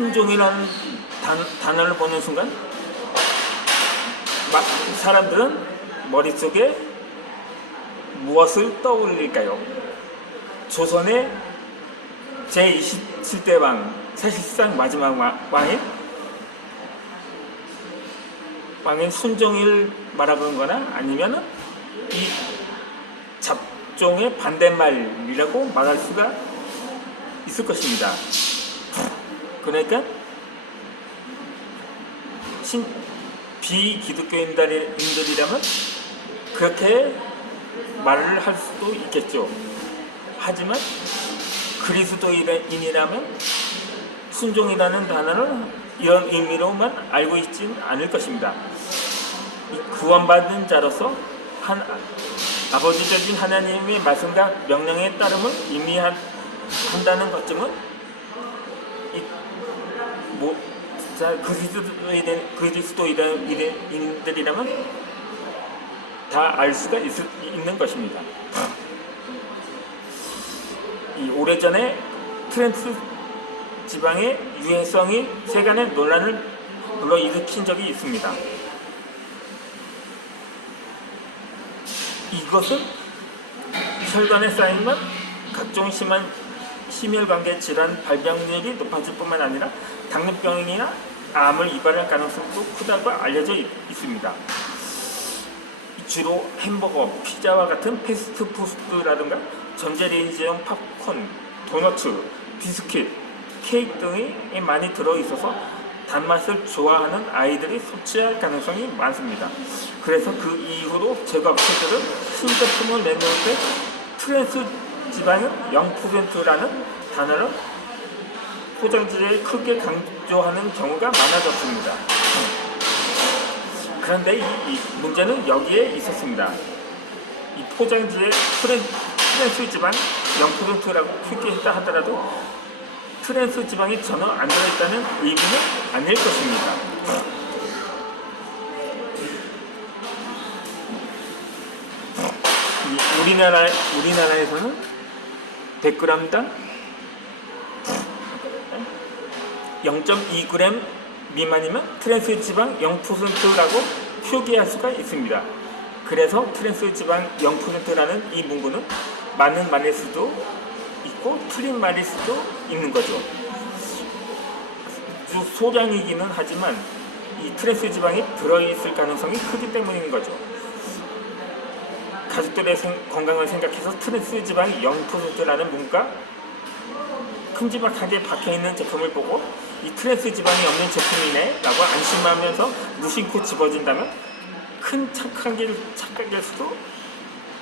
순종이라는 단어를 보는 순간 사람들은 머릿속에 무엇을 떠올릴까요? 조선의 제27대 왕, 사실상 마지막 왕인 순종을 말하는 거나 아니면 이 잡종의 반대말이라고 말할 수가 있을 것입니다. 그러니까 비기독교인들이라면 그렇게 말을 할 수도 있겠죠. 하지만 그리스도인이라면 순종이라는 단어를 이런 의미로만 알고 있지는 않을 것입니다. 구원받은 자로서 아버지적인 하나님의 말씀과 명령에 따름을 의미한다는 것쯤은 그리스도인들이라면 다 알 수가 있는 것입니다. 오래전에 트렌트 지방의 유해성이 세간의 논란을 불러일으킨 적이 있습니다. 이것은 혈관에 쌓이면 각종 심한 심혈관계 질환 발병률이 높아질 뿐만 아니라 당뇨병이나 암을 유발할 가능성도 크다고 알려져 있습니다. 주로 햄버거, 피자와 같은 패스트푸드라든가 전자레인지용 팝콘, 도너츠, 비스킷, 케이크 등이 많이 들어있어서 단맛을 좋아하는 아이들이 섭취할 가능성이 많습니다. 그래서 그 이후로 제과업체들은 신제품을 내놓을 때 트랜스 지방은 0%라는 단어를 포장지를 크게 강조하는 경우가 많아졌습니다. 그런데 이 문제는 여기에 있었습니다. 이 포장지에 트랜스 지방 0%라고 표기했다 하더라도 트랜스 지방이 전혀 안 들어있다는 의미는 아닐 것입니다. 우리나라에서는 100g당 0.2g 미만이면 트랜스 지방 0%라고 표기할 수가 있습니다. 그래서 트랜스 지방 0%라는 이 문구는 맞는 말일 수도 있고 틀린 말일 수도 있는 거죠. 소량이기는 하지만 이 트랜스 지방이 들어있을 가능성이 크기 때문인 거죠. 가족들의 건강을 생각해서 트랜스 지방 0%라는 문구가 큼지막하게 박혀있는 제품을 보고 이 트랜스 지방이 없는 제품이네 라고 안심하면서 무심코 집어진다면 큰 착각일 수도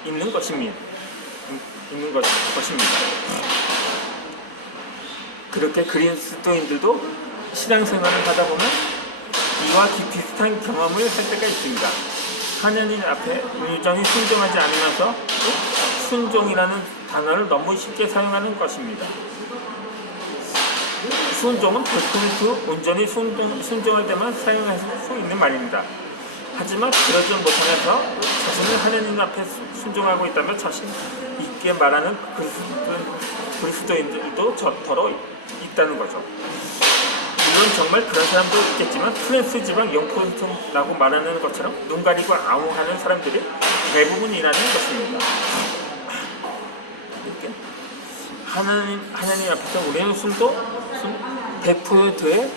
있는 것입니다. 그렇게 그리스도인들도 신앙생활을 하다 보면 이와 비슷한 경험을 할 때가 있습니다. 하나님 앞에 온전히 순종하지 않으면서 순종이라는 단어를 너무 쉽게 사용하는 것입니다. 순종은 100% 온전히 순종할 때만 사용할 수 있는 말입니다. 하지만 그러지 못하면서 자신을 하나님 앞에 순종하고 있다며 자신 있게 말하는 그리스도인들도 더러 있다는 거죠. 물론 정말 그런 사람도 있겠지만 트랜스 지방 0%라고 말하는 것처럼 눈 가리고 아웅하는 사람들이 대부분이라는 것입니다. 이렇게 하나님 앞에서 우리는 100%의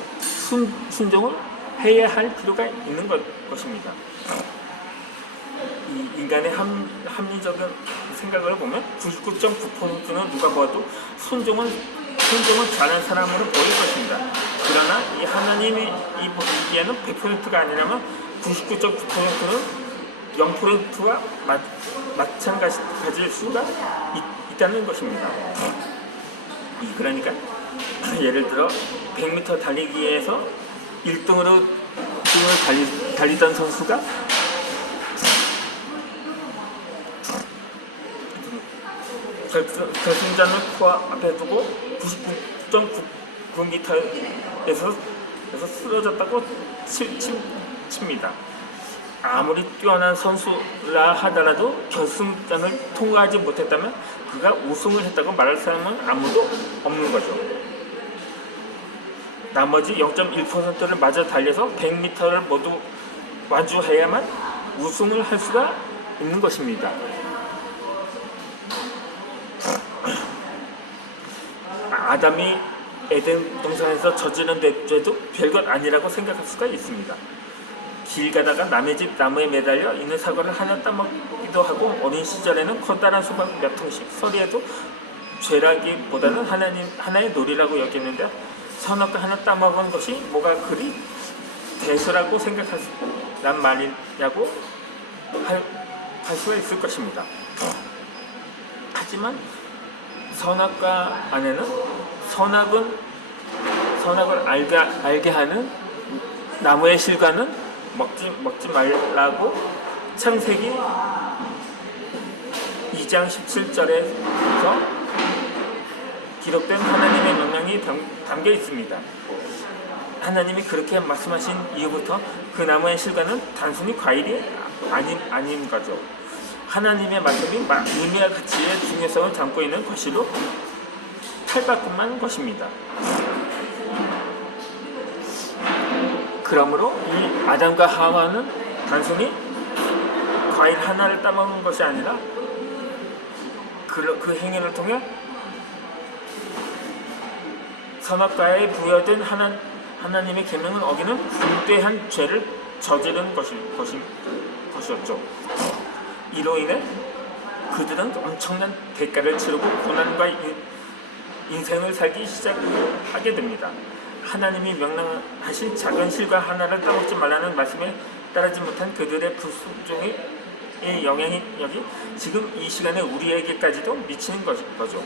순종을 해야 할 필요가 있는 것입니다. 이 인간의 합리적인 생각을 보면 99.9%는 누가 보아도 순종을 잘한 사람으로 보일 것입니다. 그러나 이 하나님이 보기에는 100%가 아니라면 99.9%는 0%와 마찬가지일 수가 있다는 것입니다. 그러니까 예를 들어 100m 달리기에서 1등으로 달리던 선수가 결승전을 코앞에 두고 99.9m에서 쓰러졌다고 칩니다. 아무리 뛰어난 선수라 하더라도 결승전을 통과하지 못했다면 그가 우승을 했다고 말할 사람은 아무도 없는 거죠. 나머지 0.1%를 마저 달려서 100m를 모두 완주해야만 우승을 할 수가 있는 것입니다. 아담이 에덴 동산에서 저지른 죄도 별것 아니라고 생각할 수가 있습니다. 길 가다가 남의 집 나무에 매달려 있는 사과를 하나 따먹기도 하고, 어린 시절에는 커다란 수박 몇 통씩 서리해도 죄라기보다는 하나의 놀이라고 여겼는데, 선악과 하나 따먹은 것이 뭐가 그리 대수라고 생각한 말이냐고 할 수가 있을 것입니다. 하지만 선악과 안에는 선악을 알게 하는 나무의 실과는 먹지 말라고 창세기 2장 17절에서 기록된 하나님의 명령이 담겨 있습니다. 하나님이 그렇게 말씀하신 이후부터 그 나무의 실과는 단순히 과일이 아닌 거죠. 하나님의 말씀이 의미와 가치의 중요성을 담고 있는 것이로 탈바꿈한 것입니다. 그러므로 이 아담과 하와는 단순히 과일 하나를 따먹는 것이 아니라 그 행위를 통해 선악과에 부여된 하나님의 계명을 어기는 중대한 죄를 저지른 것이었죠. 이로 인해 그들은 엄청난 대가를 치르고 고난과 인생을 살기 시작하게 됩니다. 하나님이 명령하신 작은 실과 하나를 따먹지 말라는 말씀에 따르지 못한 그들의 불순종의 영향력이 지금 이 시간에 우리에게까지도 미치는 거죠.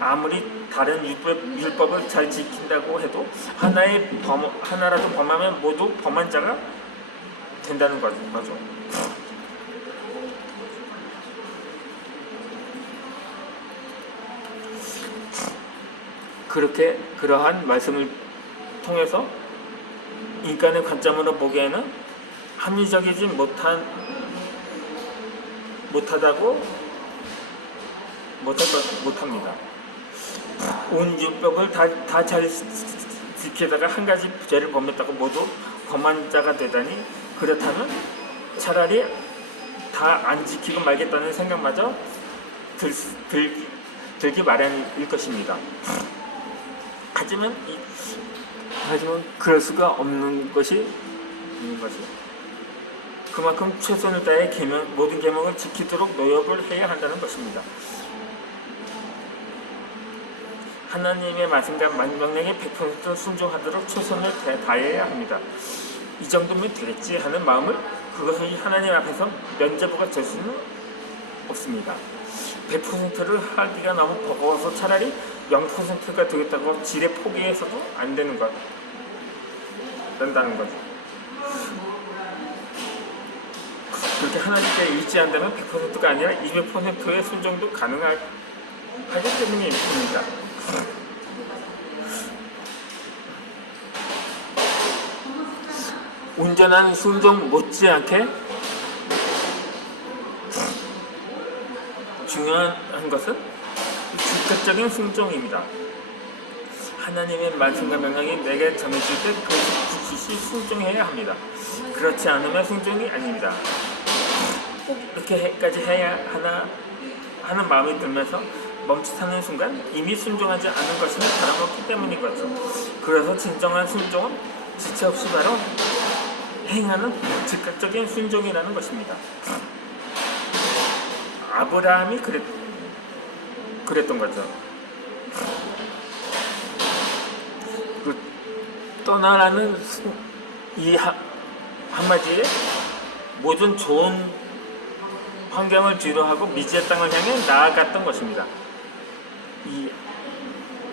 아무리 다른 율법을 잘 지킨다고 해도 하나라도 범하면 모두 범한 자가 된다는 거죠. 그러한 말씀을 통해서 인간의 관점으로 보기에는 합리적이지 못합니다. 온 율법을 다 잘 지키다가 한 가지 죄를 범했다고 모두 범한 자가 되다니, 그렇다면 차라리 다 안 지키고 말겠다는 생각마저 들기 마련일 것입니다. 하지만 그럴 수가 없는 것이 그만큼 최선을 다해 모든 계명을 지키도록 노력을 해야 한다는 것입니다. 하나님의 말씀과 명령에 100% 순종하도록 최선을 다해야 합니다. 이 정도면 되겠지 하는 마음을 그것이 하나님 앞에서 면죄부가 될 수는 없습니다. 100%를 하기가 너무 버거워서 차라리 0%가 되겠다고 지레 포기해서도 안 된다는 거죠. 그렇게 하나님께 의지한다면 100%가 아니라 200%의 순종도 가능하기 때문입니다. 온전한 순종 못지않게 중요한 것은 즉각적인 순종입니다. 하나님의 말씀과 명령이 내게 전해질 때 그 즉시 순종해야 합니다. 그렇지 않으면 순종이 아닙니다. 꼭 이렇게까지 해야 하는 마음이 들면서 멈칫하는 순간 이미 순종하지 않은 것임을 바라먹기 때문인 거죠. 그래서 진정한 순종은 지체 없이 바로 행하는 즉각적인 순종이라는 것입니다. 아브라함이 그랬던 거죠. 떠나라는 이 한마디에 모든 좋은 환경을 뒤로하고 미지의 땅을 향해 나아갔던 것입니다. 이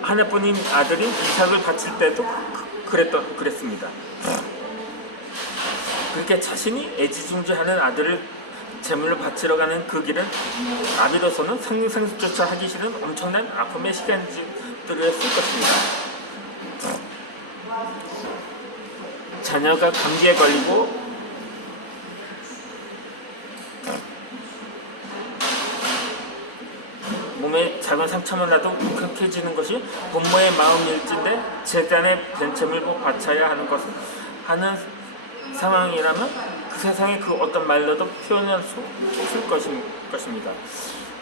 하나뿐인 아들인 이삭을 바칠 때도 그랬습니다. 그렇게 자신이 애지중지하는 아들을 제물로 바치러 가는 그 길은 아비로서는 상상조차 하기 싫은 엄청난 아픔의 시간들이었을 것입니다. 자녀가 감기에 걸리고 몸에 작은 상처만 나도 울컥해지는 것이 부모의 마음일진데 재단의 벤처를 바쳐야 하는 상황이라면 그 세상에 그 어떤 말로도 표현할 수 없을 것입니다.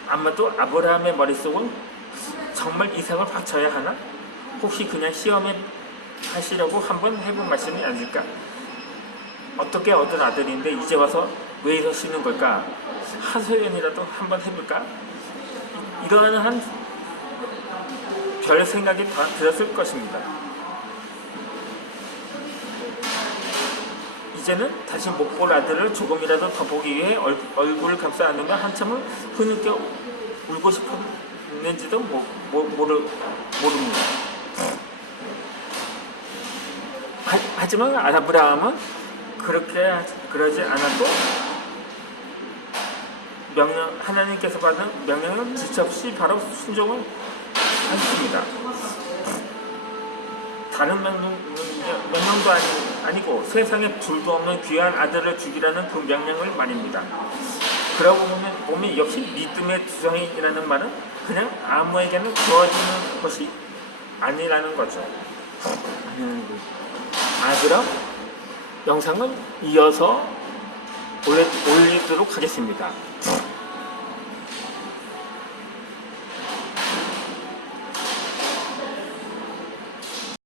아마도 아브라함의 머릿속은 정말 이삭을 바쳐야 하나? 혹시 그냥 시험에 하시려고 한번 해본 말씀이 아닐까? 어떻게 얻은 아들인데 이제 와서 왜 이러시는 걸까? 하소연이라도 한번 해볼까? 이러한 별 생각이 들었을 것입니다. 이제는 다시 못 볼 아들을 조금이라도 더 보기 위해 얼굴을 감싸 안으며 한참을 흐느껴 울고 싶었는지도 모릅니다. 하지만 아브라함은 그러지 않았고 하나님께서 받은 명령은 지체 없이 바로 순종을 했습니다. 다른 명령도 아니고 세상에 둘도 없는 귀한 아들을 죽이라는 그 명령을 말입니다. 그러고 보면 역시 믿음의 두성이라는 말은 그냥 아무에게나 주어지는 것이 아니라는 거죠. 그럼 영상을 이어서 올리도록 하겠습니다.